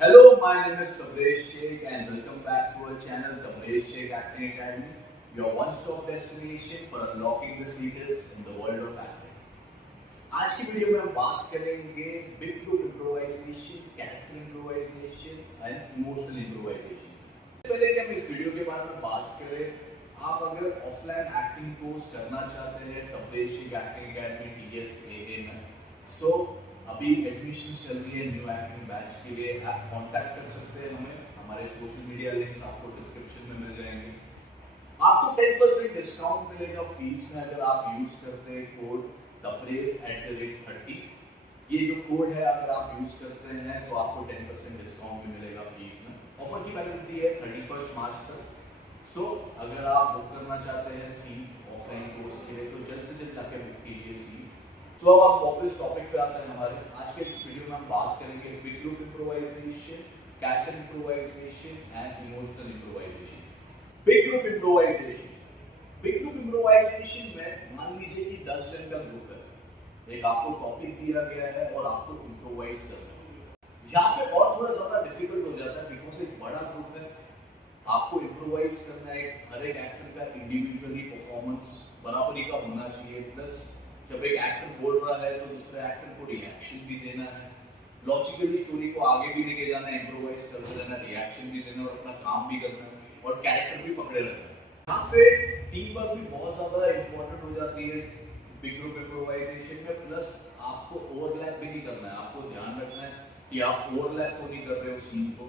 Hello, my name is Sabresh Sheikh and welcome back to our channel, The Sabresh Sheikh Acting Academy, your one-stop destination for unlocking the secrets in the world of acting. आज की video में हम बात करेंगे big group improvisation, character improvisation and emotional improvisation. पहले कि हम इस वीडियो के बारे में बात करें, आप अगर ऑफलाइन एक्टिंग कोर्स करना चाहते हैं Tabraiz Sheikh acting academy TSAA में, सो अभी एडमिशन चल रही है न्यू एक्टिंग बैच के लिए। आप कांटेक्ट कर सकते हैं हमें, हमारे सोशल मीडिया लिंक्स आपको डिस्क्रिप्शन में मिल जाएंगे। आपको 10% डिस्काउंट मिलेगा फीस में अगर आप यूज करते हैं कोड TAPRAISE@30। ये जो कोड है अगर आप यूज करते हैं तो आपको 10% डिस्काउंट भी मिलेगा फीस में। ऑफर की वैलिडिटी है 31 मार्च तक। सो अगर आप बुक करना चाहते हैं सीट ऑफलाइन कोर्स के लिए तो जल्द से जल्द जाके बुक कीजिए सीट। तो अब आप वापस टॉपिक पे आते हैं हमारे आज के वीडियो में हम बात करेंगे big group improvisation, character improvisation and emotional improvisation. Big group improvisation, big group improvisation में मान लीजिए कि 10 जन का ग्रुप है, एक आपको टॉपिक दिया गया है और आपको इम्प्रोवाइज करना है। यहाँ पे और थोड़ा ज्यादा डिफिकल्ट हो जाता है बिकॉज एक बड़ा ग्रुप है, आपको इम्प्रोवाइज करना है। हर एक एक्टर का इंडिविजुअली परफॉर्मेंस बराबरी का होना चाहिए, प्लस जब एक एक्टर बोल रहा है तो दूसरे एक्टर को रिएक्शन भी देना है, लॉजिकली स्टोरी को आगे भी लेके जाना है, इम्प्रोवाइज करते रहना, रिएक्शन भी देना और अपना काम भी करना है और कैरेक्टर भी पकड़े रखना है। यहाँ पे टीम वर्क भी बहुत ज्यादा इंपॉर्टेंट हो जाती है बिग ग्रुप इम्प्रोवाइजेशन में। प्लस आपको ओवरलैप भी नहीं करना है, आपको ध्यान रखना है कि आप ओवरलैप को नहीं कर रहे हो सीन को।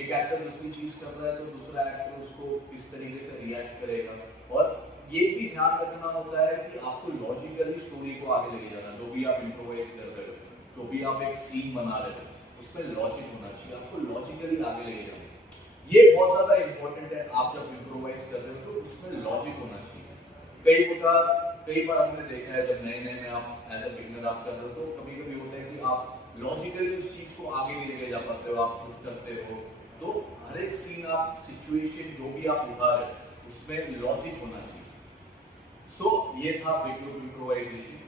एक एक्टर दूसरी चीज कर रहा है तो दूसरा एक्टर उसको किस तरीके से रिएक्ट करेगा, और ये भी ध्यान रखना होता है कि आपको लॉजिकली स्टोरी को आगे लेके जाना। जो भी आप इम्प्रोवाइज कर रहे हो, जो भी आप एक सीन बना रहे हो, उसमें लॉजिक होना चाहिए, आपको लॉजिकली आगे लेके जाना। ये बहुत ज्यादा इंपॉर्टेंट है। आप जब इम्प्रोवाइज कर रहे हो तो उसमें लॉजिक होना चाहिए। कई बार हमने देखा है जब नए नए में आप एज ए बिगिनर आप कर रहे हो तो कभी कभी होता है कि आप लॉजिकली उस चीज को आगे नहीं लेके जा पाते हो, आप कुछ करते हो। तो हर एक सीन, आप सिचुएशन जो भी आप उठा रहे हो उसमें लॉजिक होना चाहिए। सो ये था बिग ग्रुप इम्प्रोवाइजेशन।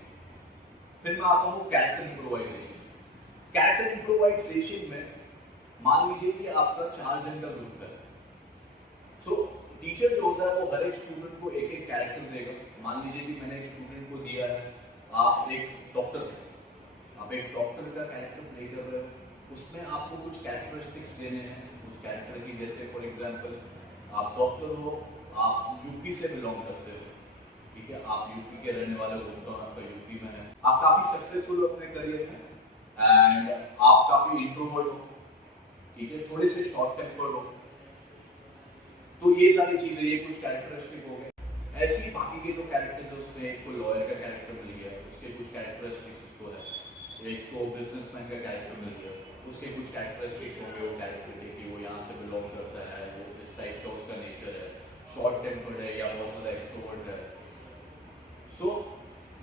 फिर मैं आता हूँ कैरेक्टर इम्प्रोवाइजेशन। कैरेक्टर इम्प्रोवाइजेशन में मान लीजिए कि आपका 4 जन का ग्रुप है। सो टीचर जो होता है वो हर एक स्टूडेंट को एक एक कैरेक्टर देगा। मान लीजिए कि मैंने एक स्टूडेंट को दिया है, आप एक डॉक्टर का कैरेक्टर प्ले कर रहे हो, उसमें आपको कुछ कैरेक्टरिस्टिक्स देने हैं उस कैरेक्टर की। जैसे फॉर एग्जांपल आप डॉक्टर हो, आप यूपी से बिलोंग करते हो, ठीक है, आप यूपी के रहने वाले हो, तो आपका यूपी में है, आप काफी सक्सेसफुल हो अपने करियर में एंड आप काफी इंट्रोवर्ट हो, ठीक है, थोड़े से शॉर्ट टेम्पर्ड हो। तो ये सारी चीजें, ये कुछ कैरेक्टरिस्टिक हो गए। ऐसे ही बाकी के जो कैरेक्टर्स है उसमें एक को लॉयर का कैरेक्टर मिल गया, उसके कुछ कैरेक्टरिस्टिक्स उसको है। एक को बिजनेसमैन का कैरेक्टर मिल गया, उसके कुछ कैरेक्टरिस्टिक्स होंगे वो कैरेक्टर के कि वो यहाँ से बिलोंग करता है, वो इस टाइप का उसका नेचर है, शॉर्ट टेम्पर्ड है या बहुत ज़्यादा एक्सट्रोवर्ट है। सो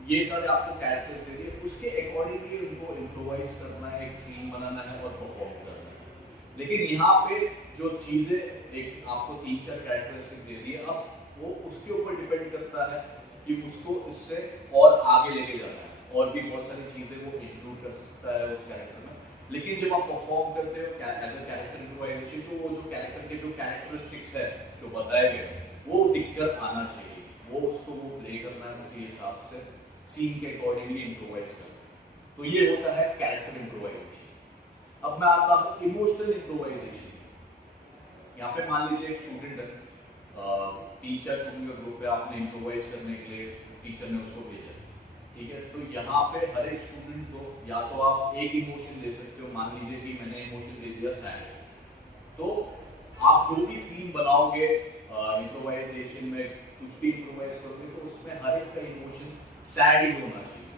ये सारे आपको कैरेक्टर्स दे दिए, उसके अकॉर्डिंगली उनको इम्प्रोवाइज करना है, एक सीन बनाना है और परफॉर्म करना है। लेकिन यहाँ पे जो चीज़ें एक आपको 3-4 कैरेक्टरिस्टिक दे दिए, अब वो उसके ऊपर डिपेंड करता है कि उसको इससे और आगे लेके जाना है, और भी बहुत सारी चीज़ें वो इंक्लूड कर सकता है उस कैरेक्टर में। लेकिन जब आप परफॉर्म करते हो एज अ कैरेक्टर इम्प्रोवाइजेशन, तो वो जो कैरेक्टर के जो कैरेक्टरिस्टिक्स है जो बताए गए वो दिक्कत आना चाहिए, वो उसको वो प्ले करना है उसी हिसाब से, सीन के अकॉर्डिंगली इम्प्रोवाइज करना। तो ये होता है कैरेक्टर इम्प्रोवाइजेशन। अब मैं आता हूँ इमोशनल इम्प्रोवाइजेशन। यहाँ पे मान लीजिए एक स्टूडेंट है, 3-4 स्टूडेंट का ग्रुप है, आपने इम्प्रोवाइज करने के लिए टीचर ने उसको भेजा, ठीक है। तो यहाँ पे हर एक स्टूडेंट को या तो आप एक इमोशन ले सकते हो। मान लीजिए कि मैंने इमोशन दे दिया सैड, तो आप जो भी सीन बनाओगे इम्प्रोवाइजेशन में, कुछ भी इम्प्रोवाइज करोगे तो उसमें हर एक का इमोशन सैड ही होना चाहिए।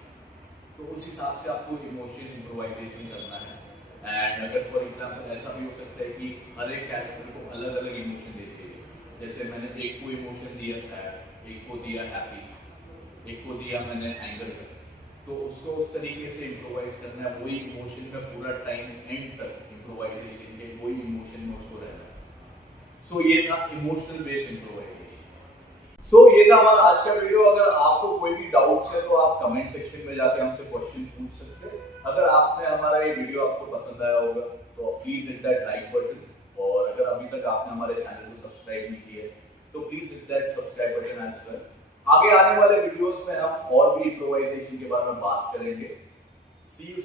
तो उस हिसाब से आपको इमोशन इम्प्रोवाइजेशन करना है। एंड अगर फॉर एग्जांपल ऐसा भी हो सकता है कि हर एक कैरेक्टर को अलग अलग इमोशन देते हैं, जैसे मैंने एक को इमोशन दिया सैड, एक को दिया हैप्पी, एक को दिया मैंने एंगर, तो उसको उस तरीके से इम्प्रोवाइज करना है। वही इमोशन का पूरा टाइम एंड तक इम्प्रोवाइजेशन के वही इमोशन में उसको रहना है। सो ये था इमोशनल बेस्ड इम्प्रोवाइजेशन। सो ये था हमारा आज का वीडियो। अगर आपको कोई भी डाउट्स है तो आप कमेंट सेक्शन में जाके हमसे क्वेश्चन पूछ सकते हैं। अगर आपने हमारा ये वीडियो आपको पसंद आया होगा तो please hit that like button, और अगर अभी तक आपने हमारे चैनल को सब्सक्राइब नहीं किया तो please hit that subscribe button as well. आगे आने वाले वीडियोस में हम और भी इम्प्रोवाइजेशन के बारे में बात करेंगे। सी यू